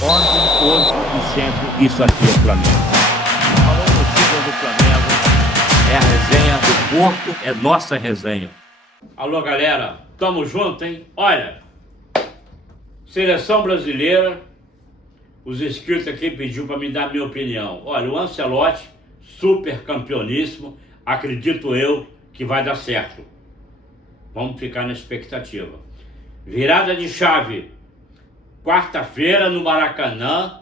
Ordem, hoje e sempre, isso aqui é Flamengo. Falou no do Flamengo, é a resenha do Porto, é nossa resenha. Alô, galera, tamo junto, hein? Olha, seleção brasileira, os inscritos aqui pediu para me dar minha opinião. Olha, o Ancelotti, super campeoníssimo, acredito eu que vai dar certo. Vamos ficar na expectativa. Virada de chave, quarta-feira no Maracanã,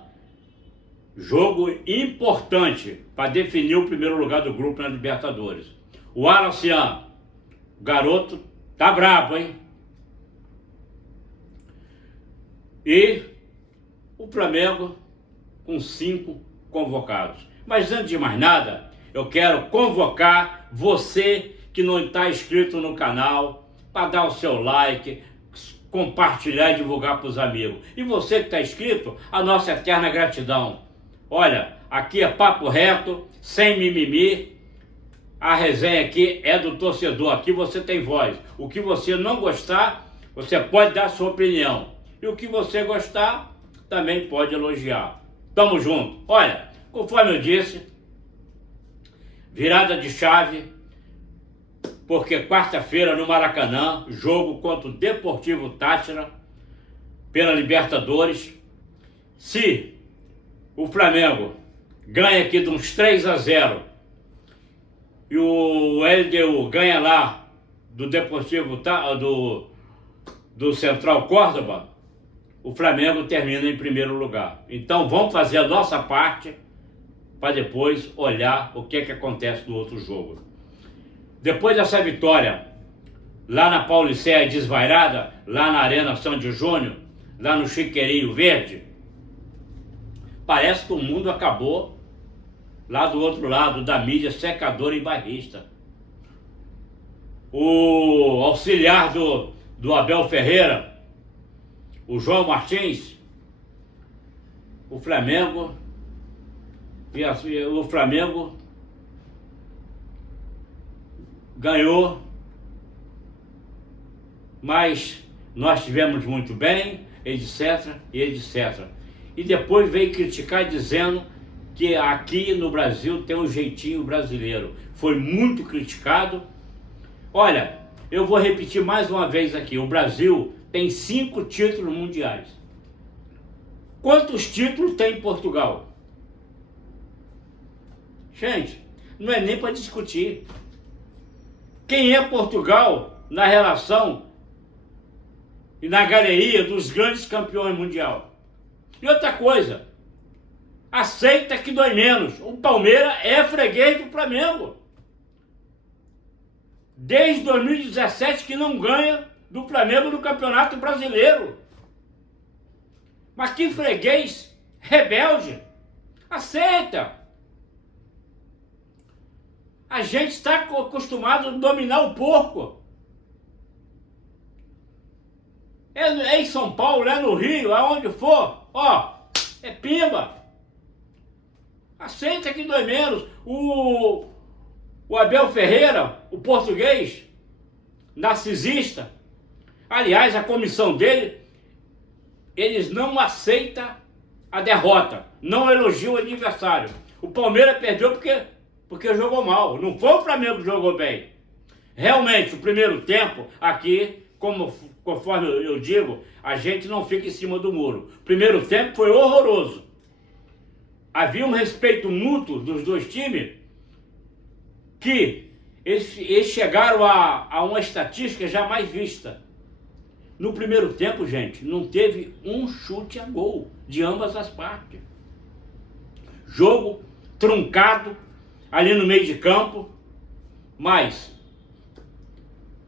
jogo importante para definir o primeiro lugar do grupo na Libertadores. O Alacian, o garoto, tá brabo, hein? E o Flamengo com 5 convocados. Mas antes de mais nada, eu quero convocar você que não está inscrito no canal para dar o seu like, compartilhar e divulgar para os amigos. E você que está inscrito, a nossa eterna gratidão. Olha, aqui é papo reto, sem mimimi. A resenha aqui é do torcedor, aqui você tem voz. O que você não gostar, você pode dar sua opinião. E o que você gostar, também pode elogiar. Tamo junto. Olha, conforme eu disse, virada de chave, porque quarta-feira no Maracanã, jogo contra o Deportivo Táchira pela Libertadores. Se o Flamengo ganha aqui de uns 3-0 e o LDU ganha lá do Deportivo do Central Córdoba, o Flamengo termina em primeiro lugar. Então vamos fazer a nossa parte para depois olhar o que acontece no outro jogo. Depois dessa vitória, lá na Paulicéia desvairada, lá na Arena São de Júnior, lá no Chiqueirinho Verde, parece que o mundo acabou lá do outro lado da mídia secadora e bairrista. O auxiliar do Abel Ferreira, o João Martins, o Flamengo ganhou, mas nós tivemos muito bem, etc, etc. E depois veio criticar dizendo que aqui no Brasil tem um jeitinho brasileiro. Foi muito criticado. Olha, eu vou repetir mais uma vez aqui. O Brasil tem 5 títulos mundiais. Quantos títulos tem em Portugal? Gente, não é nem para discutir. Quem é Portugal na relação e na galeria dos grandes campeões mundial? E outra coisa, aceita que dói menos. O Palmeiras é freguês do Flamengo. Desde 2017 que não ganha do Flamengo no Campeonato Brasileiro. Mas que freguês rebelde. Aceita. A gente está acostumado a dominar o porco. É em São Paulo, é no Rio, aonde for, ó, é pimba. Aceita que dói menos. O Abel Ferreira, o português, narcisista, aliás, a comissão dele, eles não aceitam a derrota, não elogiam o adversário. O Palmeiras perdeu porque jogou mal, não foi o Flamengo que jogou bem. Realmente, o primeiro tempo aqui, conforme eu digo, a gente não fica em cima do muro. O primeiro tempo foi horroroso. Havia um respeito mútuo dos dois times, que eles chegaram a uma estatística jamais vista. No primeiro tempo, gente, não teve um chute a gol de ambas as partes. Jogo truncado ali no meio de campo, mas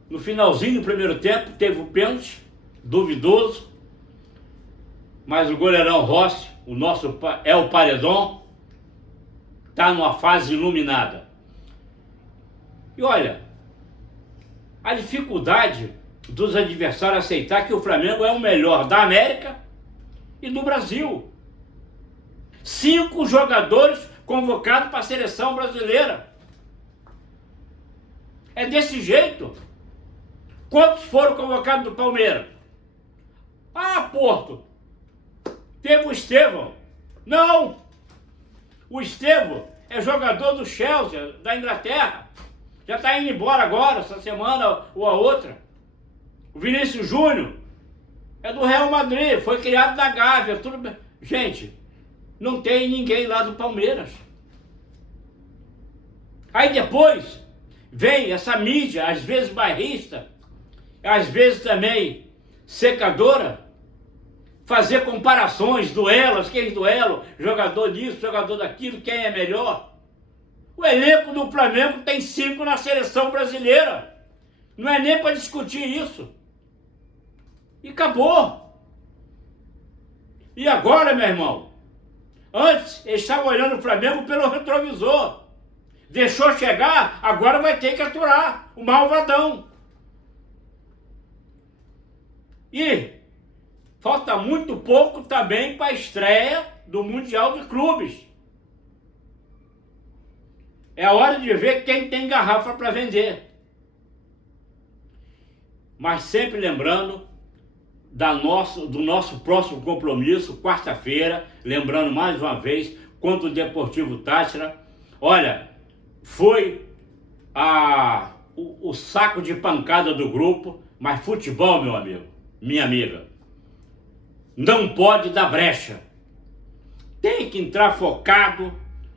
no finalzinho do primeiro tempo teve o pênalti, duvidoso, mas o goleirão Rossi, o nosso El Paredão, está numa fase iluminada. E olha, a dificuldade dos adversários aceitar que o Flamengo é o melhor da América e do Brasil. 5 jogadores convocados para a seleção brasileira. É desse jeito. Quantos foram convocados do Palmeiras? Ah, Porto. Teve o Estevão. Não! O Estevão é jogador do Chelsea, da Inglaterra. Já está indo embora agora, essa semana ou a outra. O Vinícius Júnior é do Real Madrid, foi criado na Gávea, tudo bem. Gente, não tem ninguém lá do Palmeiras. Aí depois vem essa mídia, às vezes bairrista, às vezes também secadora, fazer comparações, duelos, quem duelo, jogador disso, jogador daquilo, quem é melhor. O elenco do Flamengo tem 5 na seleção brasileira. Não é nem para discutir isso. E acabou. E agora, meu irmão? Antes, eles estavam olhando o Flamengo pelo retrovisor. Deixou chegar, agora vai ter que aturar o malvadão. E falta muito pouco também para a estreia do Mundial de Clubes. É a hora de ver quem tem garrafa para vender. Mas sempre lembrando do nosso próximo compromisso, quarta-feira, lembrando mais uma vez, contra o Deportivo Táchira. Olha, foi o saco de pancada do grupo, mas futebol, meu amigo, minha amiga, não pode dar brecha. Tem que entrar focado,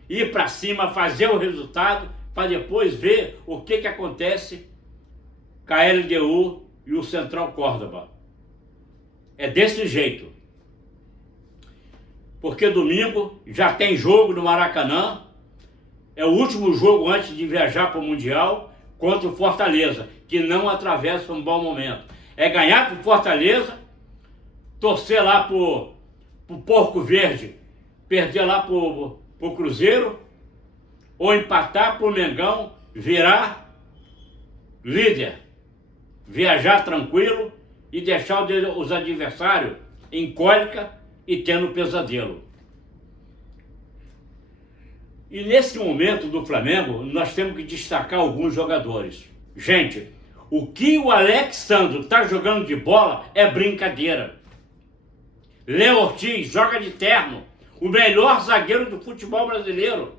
ir para cima, fazer o resultado, para depois ver o que acontece com a LDU e o Central Córdoba. É desse jeito. Porque domingo já tem jogo no Maracanã. É o último jogo antes de viajar para o Mundial contra o Fortaleza, que não atravessa um bom momento. É ganhar para o Fortaleza, torcer lá para o Porco Verde, perder lá para o Cruzeiro, ou empatar para o Mengão, virar líder, viajar tranquilo e deixar os adversários em cólica e tendo pesadelo. E nesse momento do Flamengo, nós temos que destacar alguns jogadores. Gente, o que o Alexandro está jogando de bola é brincadeira. Léo Ortiz joga de terno, o melhor zagueiro do futebol brasileiro.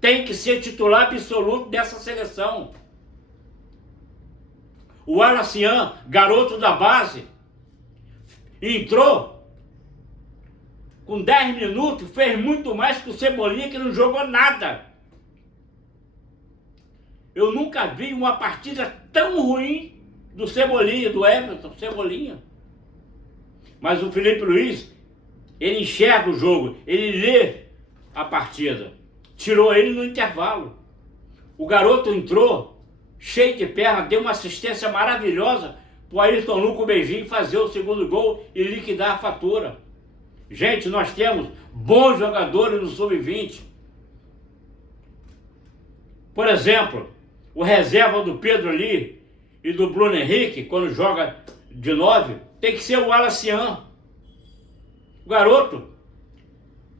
Tem que ser titular absoluto dessa seleção. O Alacian, garoto da base, entrou com 10 minutos, fez muito mais que o Cebolinha, que não jogou nada. Eu nunca vi uma partida tão ruim do Cebolinha, do Everton, Cebolinha. Mas o Felipe Luiz, ele enxerga o jogo, ele lê a partida. Tirou ele no intervalo. O garoto entrou cheio de perna, deu uma assistência maravilhosa para o Ayrton Lucas Beijinho fazer o segundo gol e liquidar a fatura. Gente, nós temos bons jogadores no Sub-20. Por exemplo, o reserva do Pedro ali e do Bruno Henrique, quando joga de 9, tem que ser o Alacian. O garoto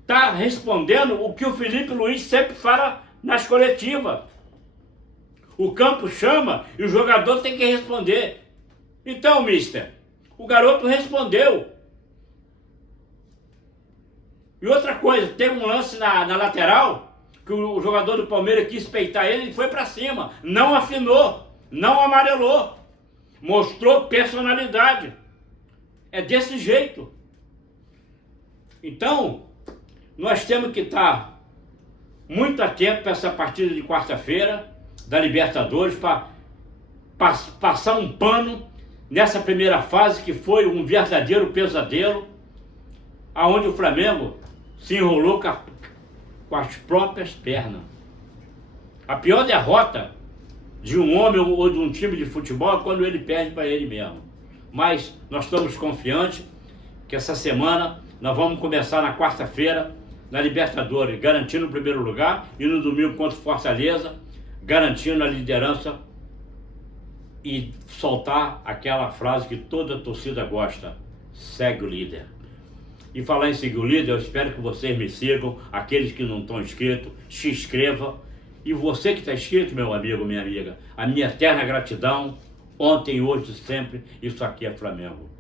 está respondendo o que o Felipe Luiz sempre fala nas coletivas. O campo chama e o jogador tem que responder. Então, mister, o garoto respondeu. E outra coisa, teve um lance na lateral, que o jogador do Palmeiras quis peitar ele e foi para cima. Não afinou, não amarelou. Mostrou personalidade. É desse jeito. Então, nós temos que estar muito atentos para essa partida de quarta-feira da Libertadores, para passar um pano nessa primeira fase que foi um verdadeiro pesadelo, aonde o Flamengo se enrolou com as próprias pernas. A pior derrota de um homem ou de um time de futebol é quando ele perde para ele mesmo. Mas nós estamos confiantes que essa semana nós vamos começar na quarta-feira na Libertadores, garantindo o primeiro lugar, e no domingo contra o Fortaleza, garantindo a liderança e soltar aquela frase que toda torcida gosta: segue o líder. E falar em seguir o líder, eu espero que vocês me sigam, aqueles que não estão inscritos, se inscreva. E você que está inscrito, meu amigo, minha amiga, a minha eterna gratidão, ontem, hoje, sempre, isso aqui é Flamengo.